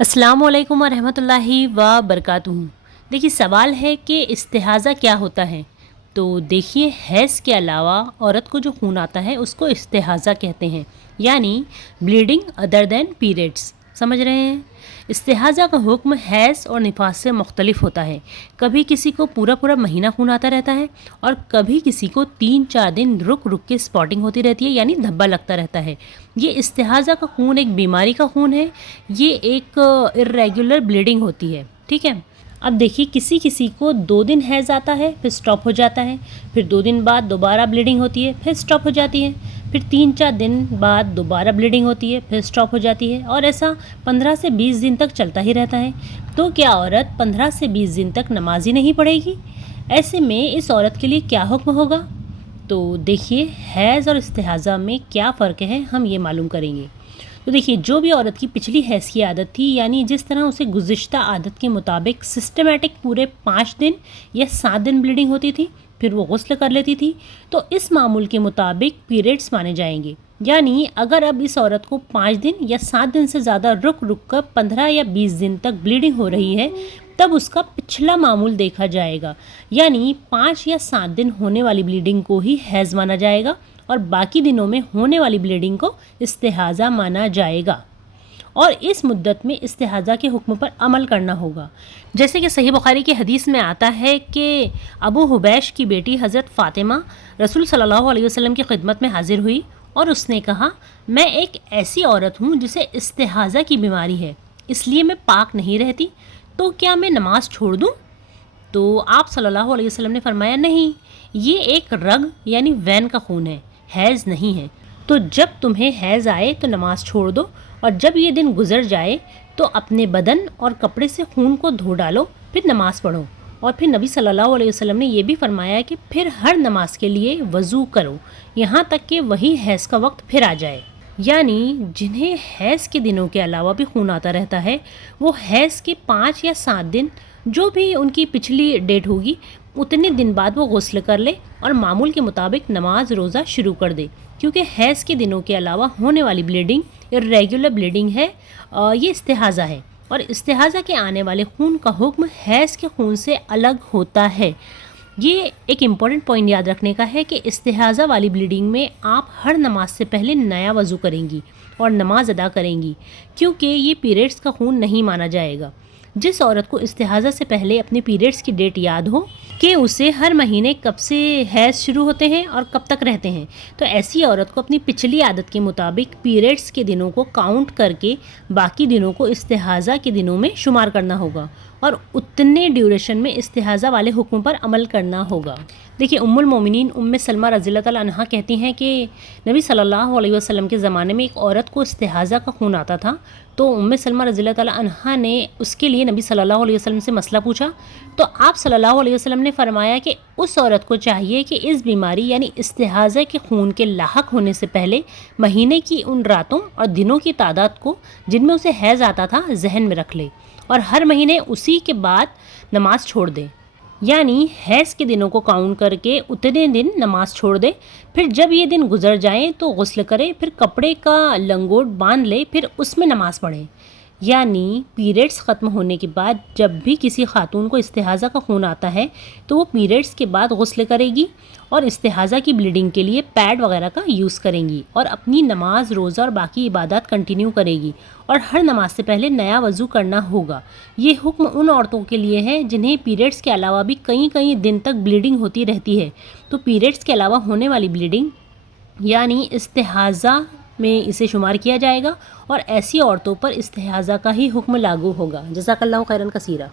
अस्सलाम वालेकुम वरहमतुल्लाहि व बरकातुहू। देखिए, सवाल है कि इस्तिहाज़ा क्या होता है। तो देखिए, हैज़ के अलावा औरत को जो खून आता है उसको इस्तिहाज़ा कहते हैं, यानी ब्लीडिंग अदर दैन पीरियड्स। समझ रहे हैं? इस्तिहाज़ा का हुक्म हैज़ और निफास से मुख्तलिफ होता है। कभी किसी को पूरा पूरा महीना खून आता रहता है और कभी किसी को 3-4 दिन रुक रुक के स्पॉटिंग होती रहती है, यानी धब्बा लगता रहता है। ये इस्तिहाज़ा का खून एक बीमारी का खून है। ये एक इर्रेगुलर ब्लीडिंग होती है। ठीक है, अब देखिए, किसी किसी को 2 दिन हैज़ आता है, फिर स्टॉप हो जाता है, फिर 2 दिन बाद दोबारा ब्लीडिंग होती है, फिर स्टॉप हो जाती है, फिर 3-4 दिन बाद दोबारा ब्लीडिंग होती है, फिर स्टॉप हो जाती है, और ऐसा 15 से 20 दिन तक चलता ही रहता है। तो क्या औरत 15 से 20 दिन तक नमाज ही नहीं पढ़ेगी? ऐसे में इस औरत के लिए क्या हुक्म होगा? तो देखिए, हैज़ और इस्तिहाज़ा में क्या फ़र्क है, हम ये मालूम करेंगे। तो देखिए, जो भी औरत की पिछली हैज़ की आदत थी, यानी जिस तरह उसे गुज़िश्ता आदत के मुताबिक सिस्टमेटिक पूरे 5 दिन या 7 दिन ब्लीडिंग होती थी, फिर वो गुस्ल कर लेती थी, तो इस मामूल के मुताबिक पीरियड्स माने जाएंगे। यानी अगर अब इस औरत को 5 दिन या 7 दिन से ज़्यादा रुक रुक कर 15 या 20 दिन तक ब्लीडिंग हो रही है, तब उसका पिछला मामूल देखा जाएगा। यानी 5 या 7 दिन होने वाली ब्लीडिंग को ही हैज़ माना जाएगा और बाकी दिनों में होने वाली ब्लीडिंग को इस्तिहाज़ा माना जाएगा। और इस मुद्दत में इस्तिहाज़ा के हुक्म पर अमल करना होगा। जैसे कि सही बुखारी की हदीस में आता है कि अबू हुबैश की बेटी हज़रत फ़ातिमा रसूल सल्लल्लाहु अलैहि वसल्लम की खिदमत में हाजिर हुई और उसने कहा, मैं एक ऐसी औरत हूँ जिसे इस्तिहाज़ा की बीमारी है, इसलिए मैं पाक नहीं रहती, तो क्या मैं नमाज छोड़ दूँ? तो आप सल्लल्लाहु अलैहि वसल्लम ने फरमाया, नहीं, ये एक रग यानी वैन का खून है, हैज़ नहीं है। तो जब तुम्हें हैज़ आए तो नमाज छोड़ दो, और जब ये दिन गुजर जाए तो अपने बदन और कपड़े से खून को धो डालो, फिर नमाज पढ़ो। और फिर नबी सल्लल्लाहु अलैहि वसल्लम ने ये भी फरमाया कि फिर हर नमाज के लिए वज़ू करो, यहाँ तक कि वही हैज़ का वक्त फिर आ जाए। यानी जिन्हें हैज़ के दिनों के अलावा भी खून आता रहता है, वो हैज़ के 5 या 7 दिन, जो भी उनकी पिछली डेट होगी, उतने दिन बाद वो गुस्ल कर ले और मामूल के मुताबिक नमाज रोज़ा शुरू कर दे, क्योंकि हैज़ के दिनों के अलावा होने वाली ब्लीडिंग इर्रेगुलर ब्लीडिंग है। ये इस्तिहाज़ा है, और इस्तिहाज़ा के आने वाले खून का हुक्म हैज़ के खून से अलग होता है। ये एक इम्पॉर्टेंट पॉइंट याद रखने का है कि इस्तिहाज़ा वाली ब्लीडिंग में आप हर नमाज से पहले नया वज़ू करेंगी और नमाज अदा करेंगी, क्योंकि ये पीरियड्स का खून नहीं माना जाएगा। जिस औरत को इस्तिहाज़ा से पहले अपने पीरियड्स की डेट याद हो कि उसे हर महीने कब से हैज़ शुरू होते हैं और कब तक रहते हैं, तो ऐसी औरत को अपनी पिछली आदत के मुताबिक पीरियड्स के दिनों को काउंट करके बाकी दिनों को इस्तिहाज़ा के दिनों में शुमार करना होगा और उतने ड्यूरेशन में इस्तिहाज़ा वाले हुक्म पर अमल करना होगा। देखिए, उम्मुल मोमिनीन उम्मे सलमा रज़ियल्लाहु तआला अन्हा कहती हैं कि नबी सल्लल्लाहु अलैहि वसल्लम के ज़माने में एक औरत को इस्तिहाज़ा का खून आता था, तो उम्मे सलमा रज़ियल्लाहु तआला अन्हा ने उसके लिए नबी सल्लल्लाहु अलैहि वसल्लम से मसला पूछा। तो आप सल्लल्लाहु अलैहि वसल्लम ने फरमाया कि उस औरत को चाहिए कि इस बीमारी यानी इस्तिहाज़ा के खून के लाहक होने से पहले महीने की उन रातों और दिनों की तादाद को जिनमें उसे हैज़ आता था जहन में रख ले, और हर महीने उसी के बाद नमाज छोड़ दे। यानी हैज़ के दिनों को काउंट करके उतने दिन नमाज छोड़ दे, फिर जब ये दिन गुजर जाएं तो गुस्ल करे, फिर कपड़े का लंगोट बांध ले, फिर उसमें नमाज पढ़े। यानी पीरियड्स ख़त्म होने के बाद जब भी किसी खातून को इस्तिहाज़ा का खून आता है तो वो पीरियड्स के बाद गुस्ल करेगी और इस्तिहाज़ा की ब्लीडिंग के लिए पैड वगैरह का यूज़ करेंगी और अपनी नमाज, रोज़ा और बाकी इबादत कंटिन्यू करेगी, और हर नमाज से पहले नया वज़ू करना होगा। ये हुक्म उन औरतों के लिए है जिन्हें पीरियड्स के अलावा भी कई कई दिन तक ब्लीडिंग होती रहती है। तो पीरियड्स के अलावा होने वाली ब्लीडिंग यानी इस्तिहाज़ा में इसे शुमार किया जाएगा, और ऐसी औरतों पर इस्तिहाज़ा का ही हुक्म लागू होगा। जज़ाकल्लाहु खैरन कसीरा।